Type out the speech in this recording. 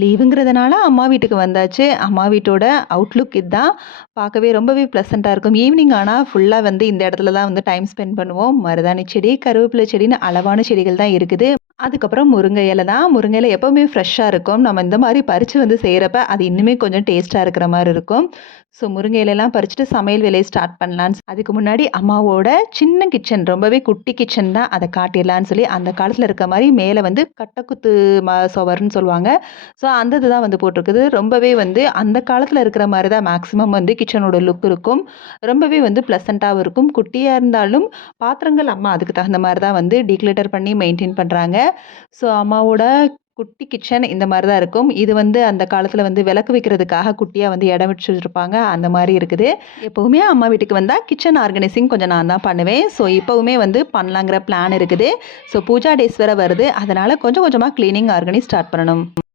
லீவுங்கிறதுனால அம்மா வீட்டுக்கு வந்தாச்சு. அம்மா வீட்டோட அவுட்லுக் இதான். பார்க்கவே ரொம்பவே ப்ளசன்ட்டா இருக்கும். ஈவினிங் ஆனா ஃபுல்லா வந்து இந்த இடத்துல தான் வந்து டைம் ஸ்பெண்ட் பண்ணுவோம். மருதாணி செடி, கருவேப்பிலை செடின்னு அளவான செடிகள் தான் இருக்குது. அதுக்கப்புறம் முருங்கை இலை தான். முருங்கை இலை எப்பவுமே ஃப்ரெஷ்ஷா இருக்கும். நம்ம இந்த மாரி பறிச்சு வந்து செய்றப்ப, அது இன்னுமே கொஞ்சம் டேஸ்ட்டா இருக்கிற மாரி இருக்கும். ஸோ முருங்கை இலைலாம் பறிச்சுட்டு சமையல் வேலைய ஸ்டார்ட் பண்ணலான்னு அதுக்கு முன்னாடி அம்மாவோட சின்ன கிச்சன், ரொம்பவே குட்டி கிச்சன் தான். அத காட்டிர்லான்னு சொல்லி, அந்த காலத்துல இருக்க மாரி மேல வந்து கட்டக்குத்து சுவர்ன்னு சொல்லுவாங்க. ஸோ அந்த இதுதான் வந்து போட்டிருக்குது. ரொம்பவே வந்து அந்த காலத்துல இருக்கிற மாரி தான் மேக்ஸிமம் வந்து கிச்சனோட லுக் இருக்கும். ரொம்பவே வந்து ப்ளசன்ட்டாவும் இருக்கும். குட்டியா இருந்தாலும் பாத்திரங்கள் அம்மா அதுக்கு தகுந்த மாரி தான் வந்து டீக்ளட்டர் பண்ணி மெயின்டெயின் பண்றாங்க. ஸோ அம்மாவோட குட்டி கிச்சன் இந்த மாரி தான் இருக்கும். இது வந்து அந்த காலத்துல வந்து விளக்கு வைக்கிறதுக்காக குட்டியா வந்து இடம் வச்சு வச்சிருப்பாங்க. அந்த மாரி இருக்குது. எப்பவுமே அம்மா வீட்டுக்கு வந்தா கிச்சன் ஆர்கனைசிங் கொஞ்சம் நான் தான் பண்ணுவேன். ஸோ இப்பவுமே வந்து பண்ணலாங்கிற பிளான் இருக்குது. ஸோ பூஜா டேஸ் வேற வருது. அதனால கொஞ்சம் கொஞ்சமா கிளீனிங் ஆர்கனைஸ் ஸ்டார்ட் பண்ணணும்.